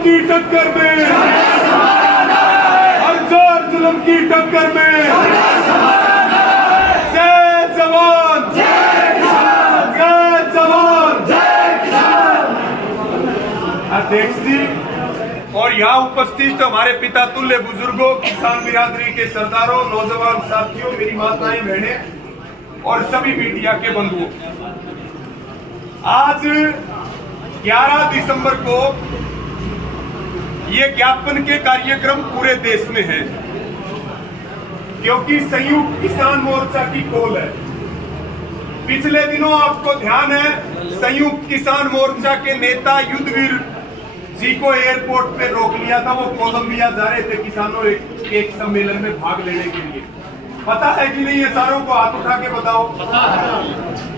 की टक्कर में, हर जोर जुल्म की टक्कर में, जय जवान, जय जवान, अध्यक्ष जी और यहाँ उपस्थित हमारे पिता तुल्य बुजुर्गों, किसान बिरादरी के सरदारों, नौजवान साथियों, मेरी माताएं बहनें और सभी मीडिया के बंधुओं, आज 11 दिसंबर को ये ज्ञापन के कार्यक्रम पूरे देश में है, क्योंकि संयुक्त किसान मोर्चा की कॉल है। पिछले दिनों आपको ध्यान है, संयुक्त किसान मोर्चा के नेता युद्धवीर जी को एयरपोर्ट पे रोक लिया था। वो कोलंबिया जा रहे थे किसानों एक सम्मेलन में भाग लेने के लिए। पता है कि नहीं? ये सारों को हाथ उठा के बताओ।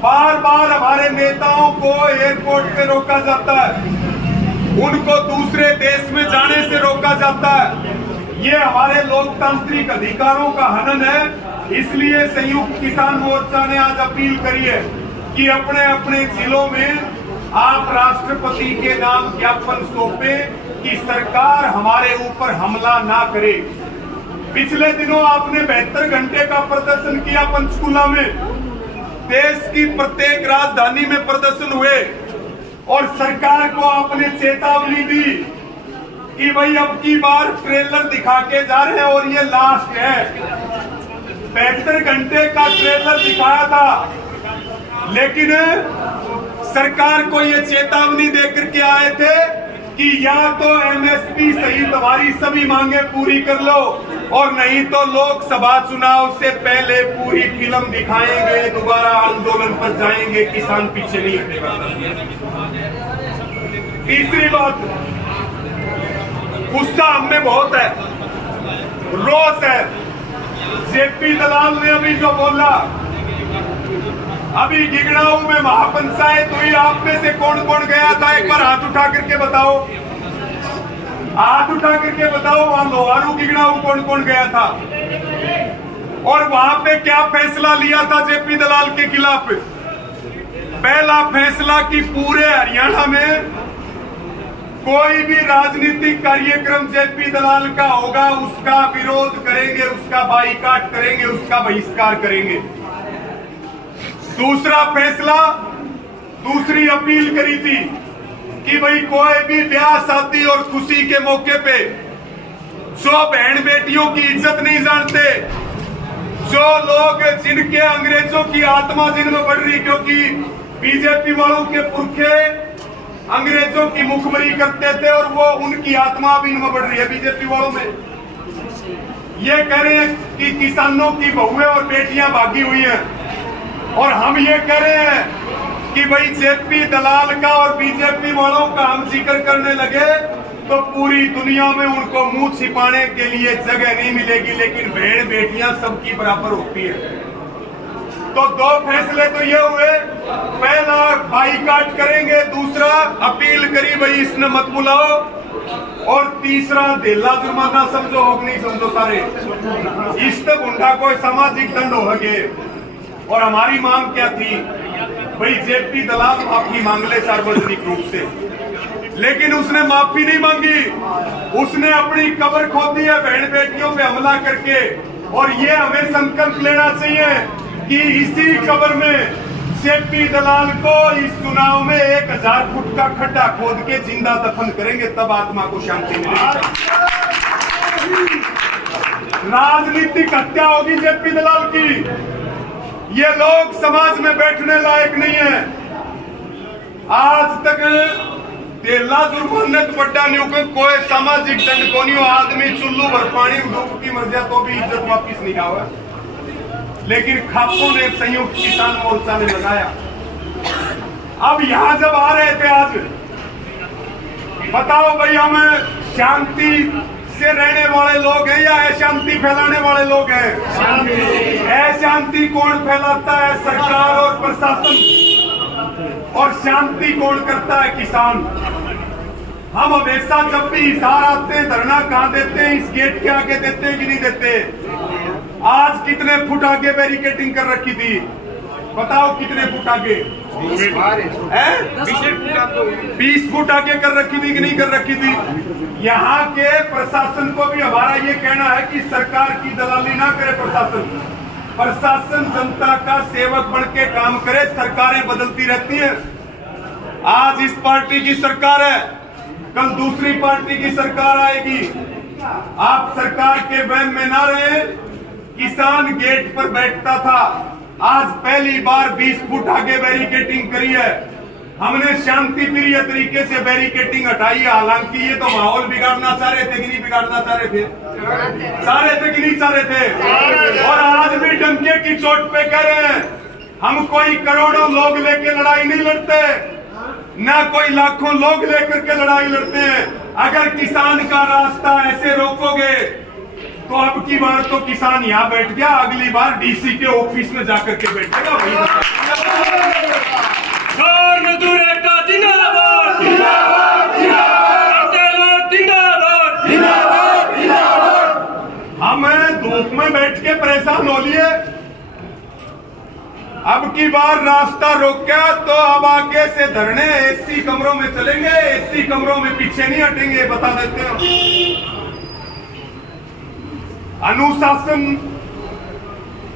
बार बार हमारे नेताओं को एयरपोर्ट पे रोका जाता है, उनको दूसरे देश में जाने से रोका जाता है। ये हमारे लोकतांत्रिक अधिकारों का हनन है। इसलिए संयुक्त किसान मोर्चा ने आज अपील करी है कि अपने अपने जिलों में आप राष्ट्रपति के नाम ज्ञापन सौंपे कि सरकार हमारे ऊपर हमला ना करे। पिछले दिनों आपने 72 घंटे का प्रदर्शन किया पंचकुला में। देश की प्रत्येक राजधानी में प्रदर्शन हुए और सरकार को आपने चेतावनी दी कि भाई अब की बार ट्रेलर दिखा के जा रहे हैं और ये लास्ट है। 72 घंटे का ट्रेलर दिखाया था, लेकिन सरकार को ये चेतावनी देकर के आए थे कि या तो एमएसपी सहित हमारी सभी मांगे पूरी कर लो और नहीं तो लोकसभा चुनाव से पहले पूरी फिल्म दिखाएंगे, दोबारा आंदोलन पर जाएंगे, किसान पीछे नहीं हटेगा। तीसरी बात, गुस्सा हमें बहुत है, रोष है। जेपी दलाल ने अभी जो बोला, अभी गिगड़ाऊ में महापंचायत हुई, आप में से कौन कौन गया था? एक बार हाथ उठा करके बताओ, हाथ उठा करके बताओ। वहां लोहारू गिगड़ाऊ कौन कौन गया था और वहां पे क्या फैसला लिया था जेपी दलाल के खिलाफ? पहला फैसला कि पूरे हरियाणा में कोई भी राजनीतिक कार्यक्रम जेपी दलाल का होगा उसका विरोध करेंगे, उसका बाइकाट करेंगे, उसका बहिष्कार करेंगे। दूसरा फैसला, दूसरी अपील करी थी कि भाई कोई भी ब्याह शादी और खुशी के मौके पे जो बहन बेटियों की इज्जत नहीं जानते, जो लोग जिनके अंग्रेजों की आत्मा जिनमें बढ़ रही, क्योंकि बीजेपी वालों के पुरखे अंग्रेजों की मुखबरी करते थे और वो उनकी आत्मा भी इनमें बढ़ रही है बीजेपी वालों में। ये कह रहे हैं कि किसानों की बहुएं और बेटियां भागी हुई हैं और हम ये कह रहे हैं कि भाई जेपी दलाल का और बीजेपी वालों का हम जिक्र करने लगे तो पूरी दुनिया में उनको मुंह छिपाने के लिए जगह नहीं मिलेगी, लेकिन बहन बेटियां सबकी बराबर होती है। तो दो फैसले तो ये हुए, पहला बाइकाट करेंगे, दूसरा अपील करी भाई इसने मत बुलाओ, और तीसरा देला जुर्माना समझो हो नहीं समझो सारे इस तक उनका कोई सामाजिक दंड होगे। और हमारी मांग क्या थी? भाई जेपी दलाल माफी मांग ले सार्वजनिक रूप से, लेकिन उसने माफी नहीं मांगी, उसने अपनी कब्र खोदी है बहन बेटियों पे हमला करके। और ये हमें संकल्प लेना चाहिए कि इसी कब्र में जेपी दलाल को इस चुनाव में 1000 फुट का खड्डा खोद के जिंदा दफन करेंगे, तब आत्मा को शांति मिलेगी। राजनीतिक हत्या होगी जेपी दलाल की। ये लोग समाज में बैठने लायक नहीं है। आज तक तेला जुर्मानत बड्डा नहीं हो, कोई सामाजिक दंड को नहीं हो। आदमी चुल्लू भर पानी डूब की मर जाए तो भी इज्जत वापिस नहीं आवा, लेकिन खापों ने संयुक्त किसान मोर्चा ने लगाया। अब यहाँ जब आ रहे थे आज, बताओ भाई हम शांति से रहने वाले लोग हैं या अशांति फैलाने वाले लोग हैं? अशांति कौन फैलाता है? सरकार और प्रशासन। और शांति कौन करता है? किसान। हम हमेशा जब भी इशारा आते हैं, धरना कहाँ देते हैं? इस गेट के आगे देते हैं कि नहीं देते? आज कितने फुट आगे बैरिकेडिंग कर रखी थी? बताओ कितने फुट आगे? 20 फुट आगे कर रखी थी कि नहीं कर रखी थी? यहाँ के प्रशासन को भी हमारा ये कहना है कि सरकार की दलाली ना करे। प्रशासन जनता का सेवक बन के काम करे। सरकारें बदलती रहती हैं। आज इस पार्टी की सरकार है, कल दूसरी पार्टी की सरकार आएगी। आप सरकार के वहम में ना रहे। किसान गेट पर बैठता था, आज पहली बार 20 फुट आगे बैरिकेटिंग करी है। हमने शांति प्रिय तरीके से बैरिकेटिंग हटाई है। हालांकि ये तो माहौल बिगाड़ना चाह रहे थे कि नहीं बिगाड़ना चाह रहे थे? चाह रहे थे कि नहीं चाह रहे थे? और आज भी डंके की चोट पे कह रहे हैं हम कोई करोड़ों लोग लेके लड़ाई नहीं लड़ते, ना कोई लाखों लोग लेकर के लड़ाई लड़ते हैं। अगर किसान का रास्ता ऐसे रोकोगे तो अब की बार तो किसान यहाँ बैठ गया, अगली बार डीसी के ऑफिस में जाकर के बैठेगा। मजदूर एकता जिंदाबाद, हम धूप में बैठ के परेशान हो लिए। अब की बार रास्ता रोका तो अब आगे से धरने एसी कमरों में चलेंगे, एसी कमरों में पीछे नहीं हटेंगे, बता देते हैं। अनुशासन,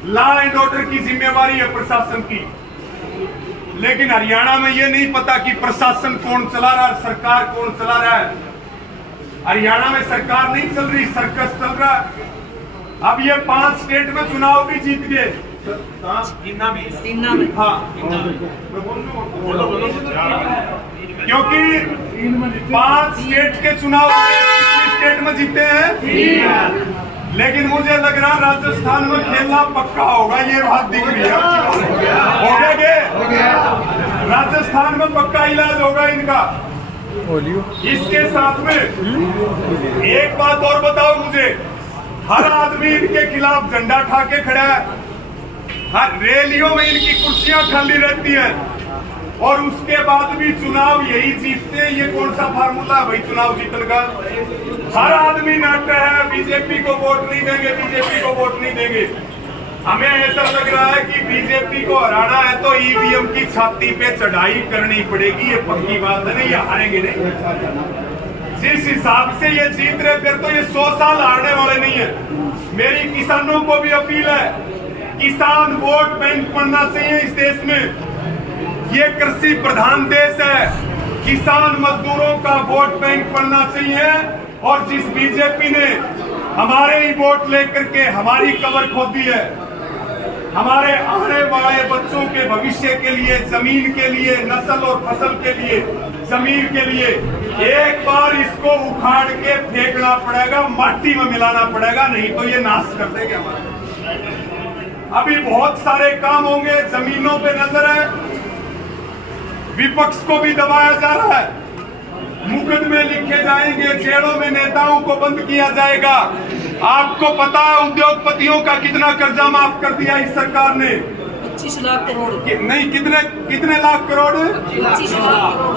लॉ एंड ऑर्डर की जिम्मेवारी है प्रशासन की, लेकिन हरियाणा में ये नहीं पता कि प्रशासन कौन चला रहा है, सरकार कौन चला रहा है। हरियाणा में सरकार नहीं चल रही, सर्कस चल रहा है। अब ये 5 स्टेट में चुनाव भी जीत गए। हाँ, क्योंकि 5 स्टेट के चुनाव कितनी स्टेट में जीते हैं, लेकिन मुझे लग रहा राजस्थान में खेलना पक्का होगा। ये बात दिख रही है। हो गया राजस्थान में पक्का इलाज होगा इनका। इसके साथ में एक बात और बताओ मुझे, हर आदमी इनके खिलाफ झंडा ठा के खड़ा है। हर रैलियों में इनकी कुर्सियां खाली रहती हैं और उसके बाद भी चुनाव यही जीतते हैं। ये कौन सा फार्मूला है भाई चुनाव जीतने का? हर आदमी नाटक है, बीजेपी को वोट नहीं देंगे, बीजेपी को वोट नहीं देंगे। हमें ऐसा लग रहा है कि बीजेपी को हराना है तो ईवीएम की छाती पे चढ़ाई करनी पड़ेगी। ये पक्की बात है, नहीं ये हारेंगे नहीं। जिस हिसाब से ये जीत रहे फिर तो ये 100 साल हारने वाले नहीं है। मेरी किसानों को भी अपील है, किसान वोट बैंक बनना चाहिए इस देश में। ये कृषि प्रधान देश है, किसान मजदूरों का वोट बैंक बनना चाहिए। और जिस बीजेपी ने हमारे ही वोट लेकर के हमारी कबर खोदी है, हमारे आने वाले बच्चों के भविष्य के लिए, जमीन के लिए, नस्ल और फसल के लिए, जमीन के लिए, एक बार इसको उखाड़ के फेंकना पड़ेगा, माटी में मिलाना पड़ेगा, नहीं तो ये नाश कर देंगे हमारा। अभी बहुत सारे काम होंगे, जमीनों पे नजर है, विपक्ष को भी दबाया जा रहा है, मुकदमे लिखे जाएंगे, जेलों में नेताओं को बंद किया जाएगा। आपको पता है उद्योगपतियों का कितना कर्जा माफ कर दिया इस सरकार ने? 25 लाख करोड़। नहीं, कितने लाख करोड़? 25 लाख करोड़।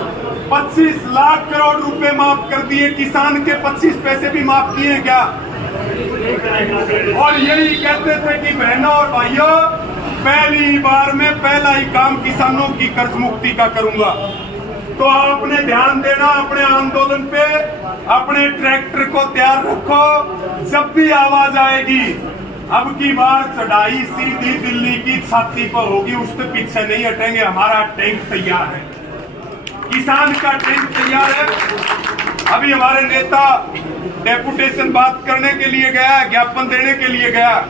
25 लाख करोड़ रुपए माफ कर दिए। किसान के 25 पैसे भी माफ किए क्या? और यही कहते थे कि बहनों और भाइयों, पहली बार में पहला ही काम किसानों की कर्ज मुक्ति का करूंगा। तो आपने ध्यान देना अपने आंदोलन पे, अपने ट्रैक्टर को तैयार रखो। जब भी आवाज आएगी, अब की बार चढ़ाई सीधी दिल्ली की छाती पर होगी, उससे पीछे नहीं हटेंगे। हमारा टैंक तैयार है, किसान का टैंक तैयार है। अभी हमारे नेता डेपुटेशन बात करने के लिए गया, ज्ञापन देने के लिए गया।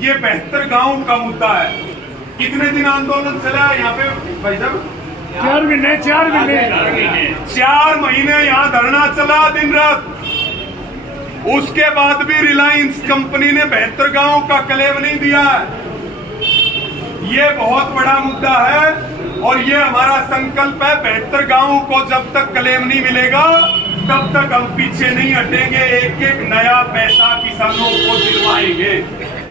ये 72 गांव का मुद्दा है। कितने दिन आंदोलन चला है यहाँ पे भाई साहब? 4 महीने 4 महीने यहाँ धरना चला दिन रात। उसके बाद भी रिलायंस कंपनी ने 72 गांव का क्लेम नहीं दिया। ये बहुत बड़ा मुद्दा है और ये हमारा संकल्प है। 72 गांव को जब तक क्लेम नहीं मिलेगा तब तक हम पीछे नहीं हटेंगे। एक एक नया पैसा किसानों को दिलवाएंगे।